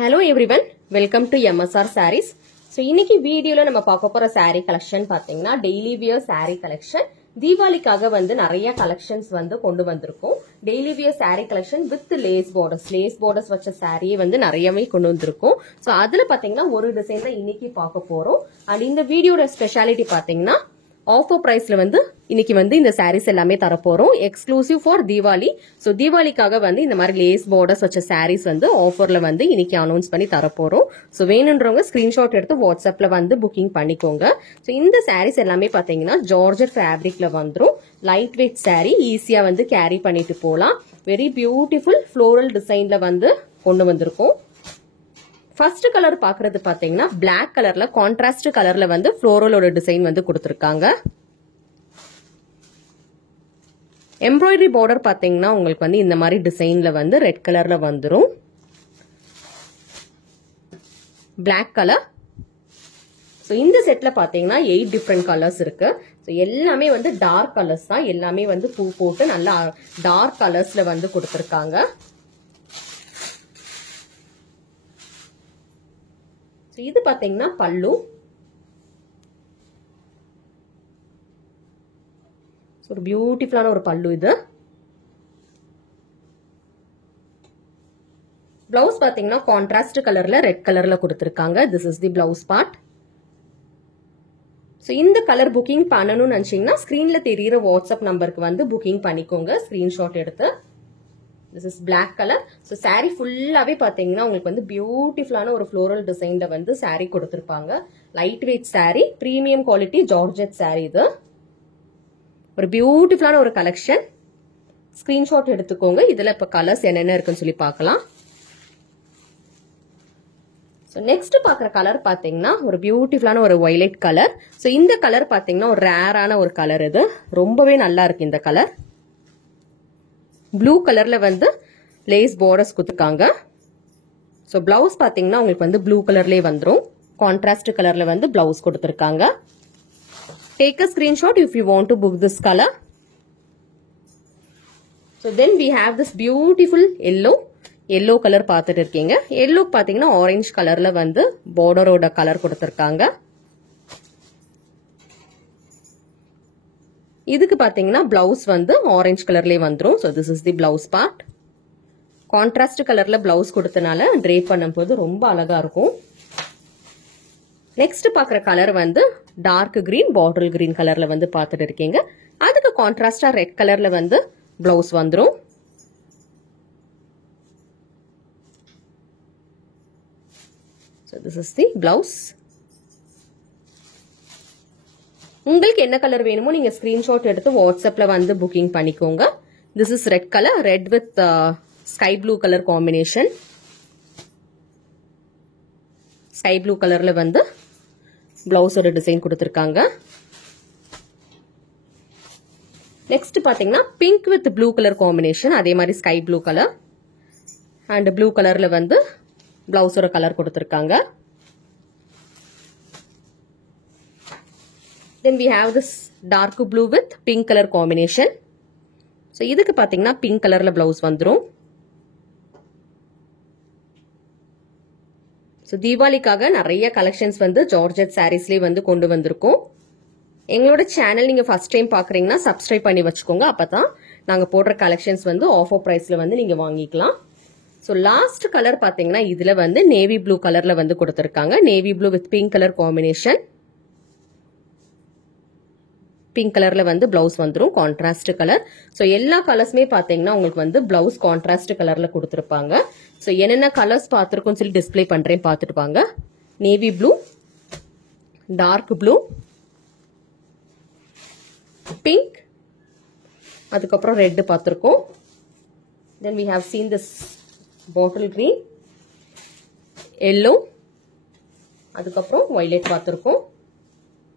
Hello everyone, welcome to MSR Sarees. So இன்னைக்கு வீடியோல நம்ம பார்க்க போற saree collection பாத்தீங்கன்னா daily wear saree collection. தீபாவளிக்காக வந்து நிறைய கலெக்ஷன்ஸ் வந்து கொண்டு வந்திருக்கோம். Daily wear saree collection with lace borders வச்ச saree வந்து நிறையவே கொண்டு வந்திருக்கோம். சோ அதுல பாத்தீங்கன்னா ஒரு டிசைன் தான் இன்னைக்கு பார்க்க போறோம். அண்ட் இந்த வீடியோட ஸ்பெஷாலிட்டி பாத்தீங்கன்னா ஆஃபர் பிரைஸ்ல வந்து இன்னைக்கு வந்து இந்த சாரீஸ் எல்லாமே தரப்போறோம் எக்ஸ்க்ளூசிவ் ஃபார் தீபாவளி. சோ தீபாவளிக்காக வந்து இந்த மாதிரி லேஸ் பார்டர்ஸ் வச்ச சாரீஸ் வந்து ஆஃபர்ல வந்து இன்னைக்கு அனௌன்ஸ் பண்ணி தரப்போறோம். சோ வேணுன்றவங்க ஸ்கிரீன்ஷாட் எடுத்து வாட்ஸ்அப்ல வந்து புக்கிங் பண்ணிக்கோங்க. சோ இந்த சாரீஸ் எல்லாமே பாத்தீங்கன்னா ஜார்ஜெட் ஃபேப்ரிக்ல வந்துரும். லைட் வெயிட் சாரீ, ஈஸியா வந்து கேரி பண்ணிட்டு போலாம். வெரி பியூட்டிஃபுல் ஃப்ளோரல் டிசைன்ல வந்து கொண்டு வந்திருக்கோம். ஃபர்ஸ்ட் கலர் பாக்குறது பாத்தீங்கன்னா பிளாக் கலர்ல கான்ட்ராஸ்ட் கலர்ல வந்து ஃப்ளோரலோட டிசைன் வந்து கொடுத்திருக்காங்க. எம்ப்ராய்டரி பார்டர் பாத்தீங்கன்னா உங்களுக்கு வந்து இந்த மாதிரி டிசைன்ல வந்து ரெட் கலர்ல வந்துரும். Black colour. சோ இந்த செட்ல பாத்தீங்கன்னா 8 டிஃபரெண்ட் கலர்ஸ் இருக்கு. சோ எல்லாமே வந்து டார்க் கலர்ஸ் தான். எல்லாமே வந்து பூ போட்டு நல்லா டார்க் கலர்ஸ்ல வந்து கொடுத்திருக்காங்க. இது பாத்தீங்கன்னா பல்லு. ஒரு பியூட்டிஃபுல்லான ஒரு பல்லு இது. பிளவுஸ் பாத்தீங்கன்னா கான்ட்ராஸ்ட் கலர்ல ரெட் கலர்ல கொடுத்திருக்காங்க. This is the blouse part. So இந்த கலர் புக்கிங் பண்ணணும்னு நினைச்சீங்கன்னா ஸ்கிரீன்ல தெரியுற வாட்ஸ்அப் நம்பருக்கு வந்து புக்கிங் பண்ணிக்கோங்க ஸ்கிரீன்ஷாட் எடுத்து. This is black color. So saree ஃபுல்லாவே பாத்தீங்கன்னா உங்களுக்கு வந்து பியூட்டிஃபுல்லான ஒரு ஃப்ளோரல் டிசைன்ல வந்து saree கொடுத்திருப்பாங்க. Light weight saree, premium quality georgette saree இது. ஒரு பியூட்டிஃபுல்லான ஒரு கலெக்ஷன். ஸ்கிரீன்ஷாட் எடுத்துக்கோங்க. இதுல இப்ப கலர்ஸ் என்னென்ன இருக்குன்னு சொல்லி பார்க்கலாம். சோ நெக்ஸ்ட் பாக்குற கலர் பாத்தீங்கன்னா ஒரு பியூட்டிஃபுல்லான ஒரு வயலட் கலர். சோ இந்த கலர் பாத்தீங்கன்னா ஒரு ரேரான ஒரு கலர் இது. ரொம்பவே நல்லா இருக்கு இந்த கலர். ப்ளூ கலர்ல வந்து லேஸ் பார்டர்ஸ் கொடுத்திருக்காங்க. சோ பிளவுஸ் பாத்தீங்கன்னா உங்களுக்கு வந்து ப்ளூ கலர்லயே வந்துரும். கான்ட்ராஸ்ட் கலர்ல வந்து பிளவுஸ் கொடுத்திருக்காங்க. Take a screenshot if you want to book this color. So then we have this beautiful yellow color பார்த்துட்டு இருக்கீங்க. yellow பாத்தீங்கன்னா ஆரஞ்சு கலர்ல வந்து பார்டரோட கலர் கொடுத்திருக்காங்க. இதுக்கு பாத்தீங்கன்னா பிளவுஸ் வந்து ஆரஞ்சு கலர்லயே வந்துரும். So this is the blouse part. Contrast கலர்ல பிளவுஸ் கொடுத்தனால ட்ரேப் பண்ணும்போது ரொம்ப அழகா இருக்கும். நெக்ஸ்ட் பாக்குற கலர் வந்து டார்க் கிரீன், பாட்டில் கிரீன் கலர்ல வந்து பாத்துட்டு இருக்கீங்க. அதுக்கு கான்ட்ராஸ்டா ரெட் கலர்ல வந்து பிளவுஸ் வந்துரும். So this is the blouse. உங்களுக்கு என்ன கலர் வேணுமோ நீங்க ஸ்கிரீன்ஷாட் எடுத்து வாட்ஸ்அப்ல வந்து புக்கிங் பண்ணிக்கோங்க. This is red colour, red with sky blue colour combination. Sky blue கலர்ல வந்து பிளவுஸோட டிசைன் கொடுத்திருக்காங்க. நெக்ஸ்ட் பாத்தீங்கன்னா pink with blue colour combination. அதே மாதிரி sky blue colour and blue கலர்ல வந்து பிளவுஸோட கலர் கொடுத்திருக்காங்க. Then we have this dark blue with pink color combination. So இதுக்கு பாத்தீங்கன்னா பிங்க் கலர்ல பிளவுஸ் வந்துரும். So தீபாவளிக்காக நிறைய கலெக்ஷன்ஸ் வந்து ஜார்ஜெட் சாரீஸ்லயே வந்து கொண்டு வந்திருக்கோம். எங்களோட சேனல் நீங்க ஃபர்ஸ்ட் டைம் பாக்குறீங்கன்னா சப்ஸ்கிரைப் பண்ணி வச்சுக்கோங்க. அப்பதான் நாங்க போடுற கலெக்ஷன்ஸ் வந்து ஆஃபர் பிரைஸ்ல வந்து நீங்க வாங்கிக்கலாம். சோ லாஸ்ட் கலர் பாத்தீங்கன்னா இதுல வந்து நேவி ப்ளூ கலர்ல வந்து கொடுத்திருக்காங்க. Navy blue with pink colour combination. Pink கலர்ல வந்து பிளவுஸ் வந்துரும். Contrast colour. சோ எல்லா கலர்ஸுமே பாத்தீங்கன்னா உங்களுக்கு வந்து பிளவுஸ் கான்ட்ராஸ்ட் கலர்ல கொடுத்திருப்பாங்க. சோ என்னென்ன கலர்ஸ் பாத்துருக்கோம்னு சொல்லி டிஸ்பிளே பண்றேன் பாத்துட்டு வாங்க. Navy blue, dark blue, pink, அதுக்கப்புறம் ரெட் பாத்திருக்கோம். Then we have seen this bottle green, yellow, அதுக்கப்புறம் violet பாத்திருக்கோம்,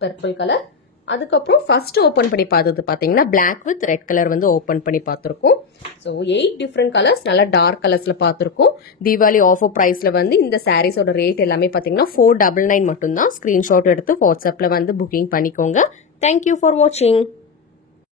purple கலர். அதுக்கப்புறம் ஃபர்ஸ்ட் ஓபன் பண்ணி பார்த்தது பாத்தீங்கன்னா பிளாக் வித் ரெட் கலர் வந்து ஓபன் பண்ணி பார்த்திருக்கோம். சோ 8 டிஃபரெண்ட் கலர்ஸ், நல்ல டார்க் கலர்ஸ்ல பார்த்திருக்கோம். தீபாவளி ஆஃபர் பிரைஸ்ல வந்து இந்த சாரீஸோட ரேட் எல்லாமே பாத்தீங்கன்னா 499 மட்டும் தான். ஸ்கிரீன்ஷாட் எடுத்து வாட்ஸ்அப்ல வந்து புக்கிங் பண்ணிக்கோங்க. தேங்க்யூ ஃபார் வாட்சிங்.